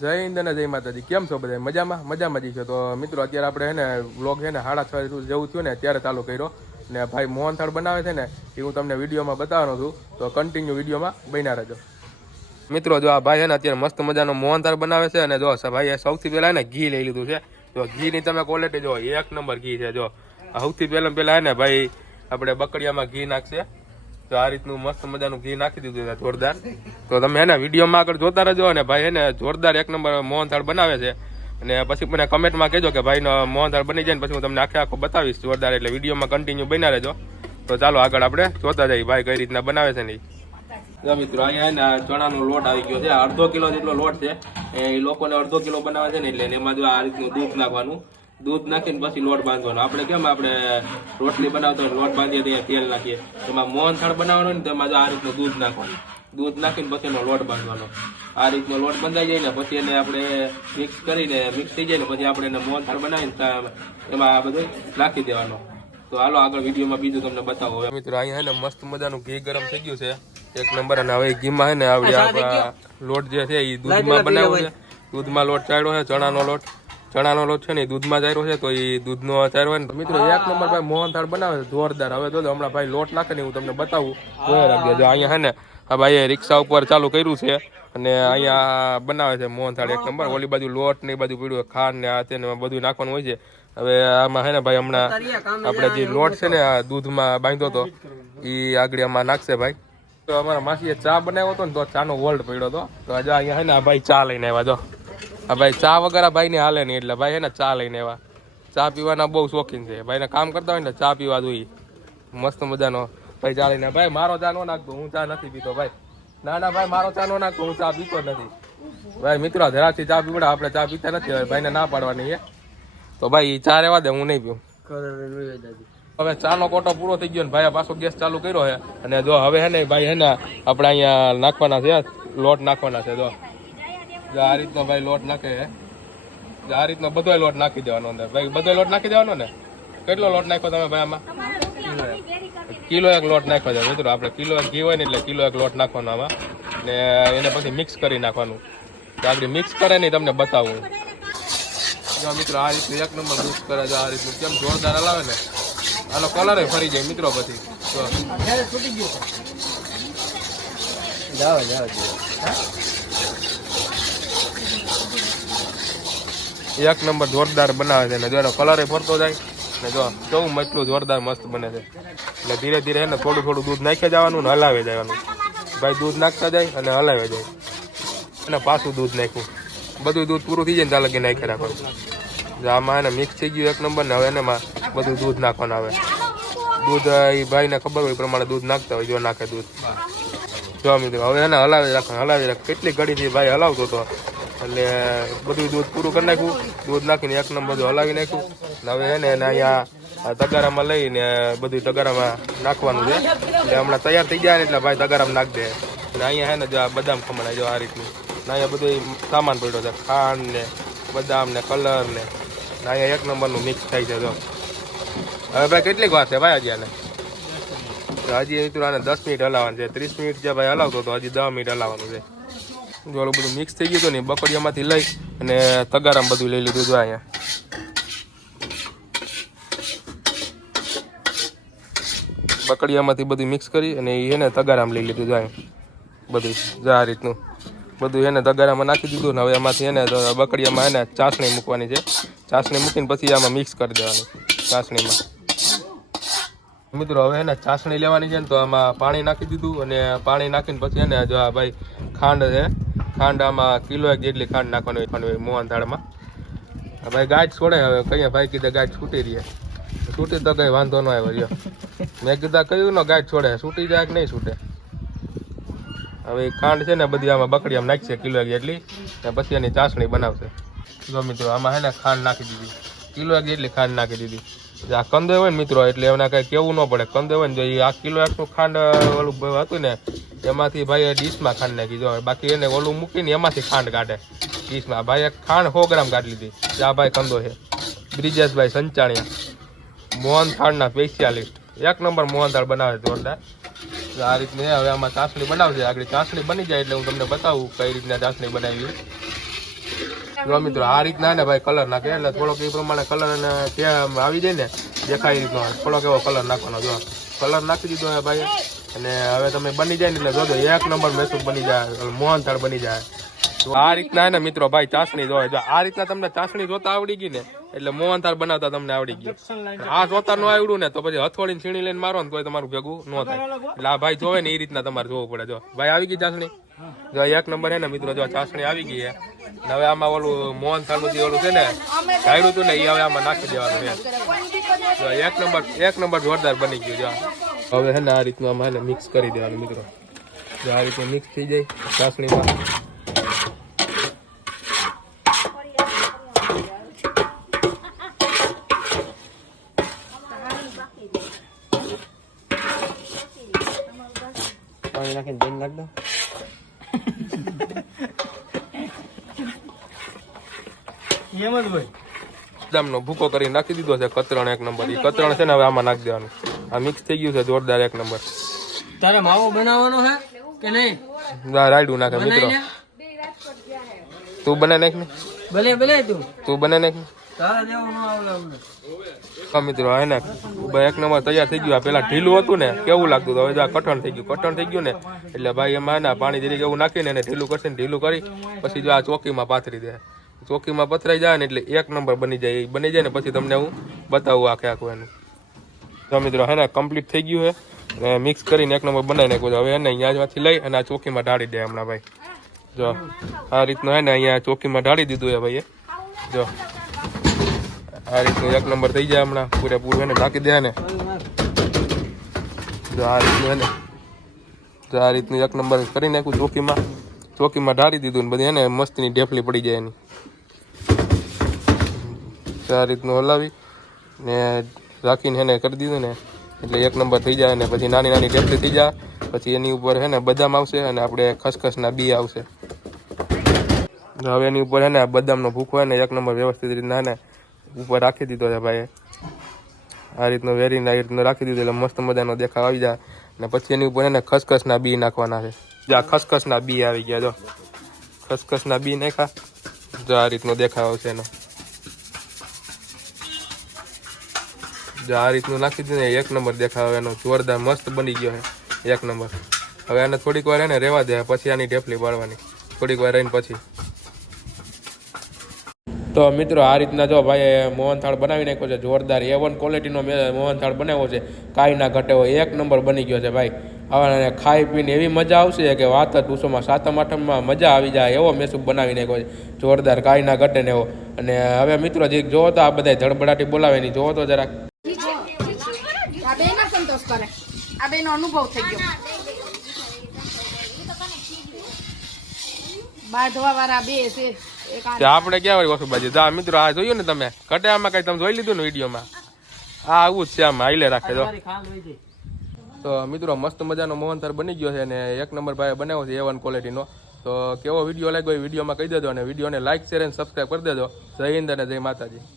જય હિન્દ અને જય માતાજી. કેમ છો બધા? મજામાં જ છો. તો મિત્રો અત્યારે આપણે હે ને વ્લોગ છે ને 6:30 જેવું થયું ને ત્યારે ચાલુ કર્યો ને ભાઈ મોહનથાળ બનાવે છે ને એ હું તમને વિડીયોમાં બતાવવાનો છું, તો કન્ટિન્યુ વિડીયોમાં બન્યા રહેજો. મિત્રો જો આ ભાઈ છે ને અત્યારે મસ્ત મજાનો મોહનથાળ બનાવે છે અને જો ભાઈ સૌથી પહેલા ને ઘી લઈ લીધું છે. જો ઘીની તમે ક્વોલિટી જો 1 નંબર ઘી છે. જો સૌથી પહેલા હે ને ભાઈ આપણે બકડિયામાં ઘી નાખશે. તો આ રીતનું મસ્ત મજાનું ઘી નાખી દીધું છે જોરદાર. તો તમે હે ને વિડીયોમાં આગળ જોતા રહેજો અને ભાઈ હે ને જોરદાર 1 નંબર મોહનથાળ બનાવે છે. અને પછી મને કમેન્ટમાં કહેજો કે ભાઈનો મોહનથાળ બની જાય ને પછી હું તમને આખો બતાવીશ જોરદાર. એટલે વિડીયોમાં કન્ટિન્યુ બન્યા રહેજો. તો ચાલો આગળ આપણે જોતા જઈએ ભાઈ કઈ રીતના બનાવે છે ને. મિત્રો અહીંયા હે ને ચણાનો લોટ આવી ગયો છે. 1/2 કિલો જેટલો લોટ છે. એ લોકોને 1/2 કિલો બનાવે છે ને એટલે એમાં જો આ રીતનું દૂધ નાખવાનું. દૂધ નાખીને પછી લોટ બાંધવાનો. આપણે કેમ આપણે રોટલી બનાવતો હોય લોટ બાંધીએ ત્યાં તેલ નાખીએ, એમાં મોહનથાળ બનાવવાનો ને તેમાં જો આ રીતનું દૂધ નાખવાનું. દૂધ નાખીને પછી એનો લોટ બાંધવાનો. આ રીતનો લોટ બંધાઈ જાય ને પછી એને આપણે મિક્સ કરીને મિક્સ થઈ જાય ને પછી આપણે એને મોહનથાળ બનાવીને એમાં આ બધું નાખી દેવાનો. તો હાલો આગળ વિડીયોમાં બીજું તમને બતાવો. હવે મિત્રો અહીંયા હે ને મસ્ત મજાનું ઘી ગરમ થઈ ગયું છે 1 નંબર. અને હવે ઘીમાં હે ને આવડી આપણા લોટ જે છે એ દૂધમાં બનાવ્યો છે. દૂધમાં લોટ ચાળ્યો છે. ચણાનો લોટ છે ને એ દૂધમાં ચાર્યો છે. તો એ દૂધનો ચાર્યો હોય ને મિત્રો 1 નંબર ભાઈ મોહનથાળ બનાવે છે જોરદાર. હવે જો હમણાં ભાઈ લોટ નાખે ને હું તમને બતાવું. જોયા રાખજો. જો અહીંયા હે ને આ ભાઈ રિક્ષા ઉપર ચાલુ કર્યું છે અને અહીંયા બનાવે છે મોહનથાળ 1 નંબર. ઓલી બાજુ લોટ ને એ બાજુ પીડ્યું ખાંડ ને આ તેને બધું નાખવાનું હોય છે. હવે આમાં હે ને ભાઈ હમણાં આપણે જે લોટ છે ને આ દૂધમાં બાંધ્યો હતો એ આગળ આમાં નાખશે ભાઈ. તો અમારા માસીએ ચા બનાવ્યો હતો ને તો ચાનો વોલ્ટ પડ્યો હતો. તો આજે અહીંયા હે ને આ ભાઈ ચા લઈને આવ્યા. જો આ ભાઈ ચા વગર ભાઈ ને હાલે નહીં એટલે ભાઈ હે ને ચા લઈને આવ્યા. ચા પીવાના બહુ શોખીન છે ભાઈને. કામ કરતા હોય ને ચા પીવા જોઈએ મસ્ત મજાનો. ભાઈ ચા લઈને ભાઈ મારો ચા નો નાખતો, હું ચા નથી પીતો ભાઈ. ના ભાઈ મારો ચા નો નાખતો, હું ચા પીતો નથી ભાઈ. મિત્રો જરાથી ચા પીવડા, આપણે ચા પીતા નથી ભાઈને ના પાડવાની છે. તો ભાઈ ચા રહેવા દે, હું નહીં પીવું. હવે ચાનો કોટો પૂરો થઈ ગયો ને ભાઈ પાછો ગેસ ચાલુ કર્યો છે. અને જો હવે હે ને ભાઈ હે ને આપણે અહીંયા નાખવાના છે લોટ નાખવાના છે. જો આ રીતનો ભાઈ લોટ નાખે છે. આ રીતનો બધો લોટ નાખી દેવાનો અંદર ભાઈ. બધો લોટ નાખી દેવાનો ને. કેટલો લોટ નાખ્યો તમે ભાઈ આમાં? કિલો 1 લોટ નાખ્યો છે મિત્રો. આપણે કિલો 1 ઘી હોય ને એટલે કિલો 1 લોટ નાખવાનો આમાં. ને એને પછી મિક્સ કરી નાખવાનું. તો આગળ મિક્સ કરે ને તમને બતાવું. જો મિત્રો આ રીતનું 1 નંબર મિક્સ કરે. જો આ રીતનું કેમ જોરદાર હલાવે ને આનો કલર ફરી જાય મિત્રો. પછી એક નંબર જોરદાર બનાવે છે ને જો એનો કલર ફરતો જાય ને જો કેવું એટલું જોરદાર મસ્ત બને છે. એટલે ધીરે ધીરે એને થોડું દૂધ નાખી જવાનું ને હલાવી જવાનું ભાઈ. દૂધ નાખતા જાય અને હલાવી જાય અને પાછું દૂધ નાખ્યું. બધું દૂધ પૂરું થઈ જાય ને ત્યાં લગી નાખી રાખવાનું. આમાં એને મિક્સ થઈ ગયું 1 નંબર ને હવે એનામાં બધું દૂધ નાખવાનું આવે. દૂધ એ ભાઈને ખબર હોય પ્રમાણે દૂધ નાખતા હોય. જો નાખે દૂધ. જો મિત્રો હવે એને હલાવી રાખે. કેટલી ઘડીથી ભાઈ હલાવતો હતો એટલે બધું દૂધ પૂરું કરી નાખ્યું. દૂધ નાખીને 1 નંબર બધું હલાવી નાખ્યું. હવે એને અહીંયા તગારામાં લઈને બધું તગારામાં નાખવાનું છે. એટલે હમણાં તૈયાર થઈ જાય ને એટલે ભાઈ તગારામાં નાખી દે. અને અહીંયા હે ને જો બદામ ખમણ જો આ રીતનું અહીંયા બધું સામાન પડ્યો છે. ખાંડ ને બદામ ને કલર ને અહીંયા 1 નંબરનું મિક્સ થાય છે. જો હવે ભાઈ કેટલીક વાર છે ભાઈ હજી આને? હજી મિત્રો આને 10 મિનિટ હલાવવાનું છે. 30 મિનિટ જે ભાઈ હલાવતો તો હજી 10 મિનિટ હલાવવાનું છે. જો ઓલું બધું મિક્સ થઈ ગયું હતું ને બકડિયામાંથી લઈ અને તગારામાં બધું લઈ લીધું. જો અહીંયા બકડિયામાંથી બધું મિક્સ કરી અને એને તગારામાં લઈ લીધું. જો અહીંયા બધું જો આ રીતનું બધું એને તગારામાં નાખી દીધું ને હવે એમાંથી એને બકડિયામાં એને ચાસણી મૂકવાની છે. ચાસણી મૂકીને પછી આમાં મિક્સ કરી દેવાની ચાસણીમાં. મિત્રો હવે એને ચાસણી લેવાની છે ને તો આમાં પાણી નાખી દીધું અને પાણી નાખીને પછી એને જો આ ભાઈ ખાંડ છે. ખાંડ આમાં કિલો 1 જેટલી ખાંડ નાખવાની હોય મોહનથાળમાં. ભાઈ ગાંઠ છોડે. હવે કહીએ ભાઈ કીધે ગાંઠ છૂટી રહે. છૂટી તો કઈ વાંધો ન આવ્યો. મેં કીધા કહ્યું ને ગાંઠ છોડે છૂટી જાય કે નહીં છૂટે. હવે ખાંડ છે ને બધી આમાં બકડીયામાં નાખશે કિલો 1 જેટલી ને પછી એની ચાસણી બનાવશે. જો મિત્રો આમાં હે ને ખાંડ નાખી દીધી. કિલો 1 જેટલી ખાંડ નાખી દીધી. આ કંદો હોય ને મિત્રો એટલે એમને કઈ કેવું ન પડે. કંદો હોય ને જો આ કિલો 1 નું ખાંડ ઓલું હતું ને એમાંથી ભાઈ ડીશમાં ખાંડ નાખી. જો બાકી એને ઓલું મૂકીને એમાંથી ખાંડ કાઢે ડીશમાં. ભાઈ ખાંડ 100 ગ્રામ કાઢી લીધી. આ ભાઈ કંદો છે બ્રિજેશભાઈ સંચાણિયા મોહનથાળના સ્પેશિયાલિસ્ટ. 1 નંબર મોહનથાળ બનાવે જોરદાર. આ રીતની હવે આમાં ચાસણી બનાવશે. આગળ ચાસણી બની જાય એટલે હું તમને બતાવું કઈ રીતના ચાસણી બનાવી. જો મિત્રો આ રીતના ને ભાઈ કલર નાખે એટલે થોડોક એ પ્રમાણે કલર અને ત્યાં આવી જાય ને દેખાય એ રીતનો થોડોક એવો કલર નાખવાનો. જો કલર નાખી દીધો હે ભાઈ અને હવે તમે બની જાય ને એટલે જોજો 1 નંબર મેસૂબ બની જાય, મોહનથાળ બની જાય. આ રીતના ને મિત્રો ભાઈ ચાસણી જોવે. જો આ રીતના તમને ચાસણી જોતા આવડી ગઈ ને એટલે મોહનથાળ બનાવતા તમને આવડી ગયું. આ જોતા ન આવડ્યું ને તો પછી હથોડીને છીણી લઈને મારો ને તોય તમારું ભેગું ન થાય. એટલે આ ભાઈ જોવે ને એ રીતના તમારે જોવું પડે. જો ભાઈ આવી ગઈ ચાસણી. જો 1 નંબર હે ને મિત્રો, જો ચાસણી આવી ગઈ હે. હવે આમાં ઓલું મોહનથાળ નું જે ઓલું છે ને કાઢ્યું હતું ને એ હવે આમાં નાખી દેવાનું છે. જો 1 નંબર જોરદાર બની ગયું. જો હવે હે ને આ રીતનું આમાં હે ને મિક્સ કરી દેવાનું મિત્રો. જો આ રીતનું મિક્સ થઈ જાય ચાસણીમાં. પાણી નાખીને દહીં નાખ દો. એમ જ ભાઈ બદામનો ભૂકો કરી નાખી દીધો છે કતરણ 1 નંબર. એ કતરણ છે ને હવે આમાં નાખી દેવાનું. આ મિક્સ થઈ ગયું છે જોરદાર 1 નંબર. તારે માવો બનાવવાનો છે કે નહીં? રાયડું નાખે મિત્રો. તું બને નાખ ને. ભલે તું બને નાખ ને. તારા જેવું ન આવડે અમને. હા મિત્રો હે ને 1 નંબર તૈયાર થઈ ગયું. પેલા ઢીલું હતું ને કેવું લાગતું હતું, હવે કઠણ થઈ ગયું. કઠણ થઈ ગયું ને એટલે ભાઈ એમાં ને પાણી જરીક એવું નાખીને એને ઢીલું કરશે ને ઢીલું કરી પછી જો આ ચોકીમાં પાથરી દે. ચોકીમાં પથરાઈ જાય ને એટલે 1 નંબર બની જાય. એ બની જાય ને પછી તમને હું બતાવું આખું એનું. તો મિત્રો હે ને કમ્પ્લીટ થઈ ગયું છે અને મિક્સ કરીને 1 નંબર બનાવી નાખ્યું. હવે એને અહીંયાથી લઈ અને આ ચોકીમાં ઢાળી દે હમણાં ભાઈ. જો આ રીતનું હે ને અહીંયા ચોકીમાં ઢાળી દીધું છે ભાઈ. જો આ રીતનું 1 નંબર થઈ જાય હમણાં પૂરેપૂરું એને ઢાંકી દે ને. જો આ રીતનું હે ને જો આ રીતનું 1 નંબર કરી નાખ્યું ચોકીમાં ઢાળી દીધું ને બધી એને મસ્તીની ઢેફલી પડી જાય એની. આ રીતનું હલાવી ને રાખીને એને કરી દીધું ને એટલે 1 નંબર થઈ જાય ને પછી નાની નાની ઢેફલી થઈ જાય. પછી એની ઉપર હે ને બદામ આવશે અને આપણે ખસખસના બી આવશે. હવે એની ઉપર હે ને બદામનો ભૂકો હોય ને 1 નંબર વ્યવસ્થિત રીતના હે ને ઉપર રાખી દીધો છે ભાઈ. આ રીતનો વેરીને આ રીતનો રાખી દીધો એટલે મસ્ત મજાનો દેખાવ આવી જાય. ને પછી એની ઉપર એને ખસખસના બી નાખવાના છે. જો આ ખસખસના બી આવી ગયા. જો ખસખસના બી નાખ્યા. જો આ રીતનો દેખાવ આવશે એનો. જો આ રીતનું નાખી દીધું ને 1 નંબર દેખાવ એનો જોરદાર મસ્ત બની ગયો છે 1 નંબર. હવે આને થોડીક વાર એને રહેવા દે પછી આની ઢેફલી પાડવાની થોડીક વાર રહીને પછી. તો મિત્રો આ રીતના જો ભાઈ મોહનથાળ બનાવી નાખ્યો છે જોરદાર A1 ક્વોલિટીનો મોહનથાળ બનાવ્યો છે. કાંઈ ના ઘટે હોય 1 નંબર બની ગયો છે ભાઈ. હવે ખાઈ પીને એવી મજા આવશે કે વાત જ પૂછોમાં. 7મ 8મમાં મજા આવી જાય એવો મેસૂબ બનાવી નાખ્યો છે જોરદાર, કાંઈ ના ઘટે ને એવો. અને હવે મિત્રો જે જોવો તો આ બધા ધડબડાટી બોલાવે નહીં જોવો તો જરાક. આ બેનો સંતોષ કરે, આ બેનો અનુભવ થઈ ગયો. બાંધવા વાળા બે છે. આપણે ક્યાં વાળી વસ્તુ બાજુ જા મિત્રો. આ જોયું ને તમે ઘટે આમાં કઈ તમે જોઈ લીધું ને વિડીયોમાં. આ આવું જ છે આમાં હાઈલે રાખે. તો મિત્રો મસ્ત મજાનો મોહનથાળ બની ગયો છે અને 1 નંબર ભાઈ બનાવ્યો છે A1 ક્વોલિટીનો. તો કેવો વિડીયો લાગ્યો એ વિડીયોમાં કહી દેજો અને વિડીયોને લાઈક શેર અને સબસ્ક્રાઈબ કરી દેજો. જય હિન્દ અને જય માતાજી.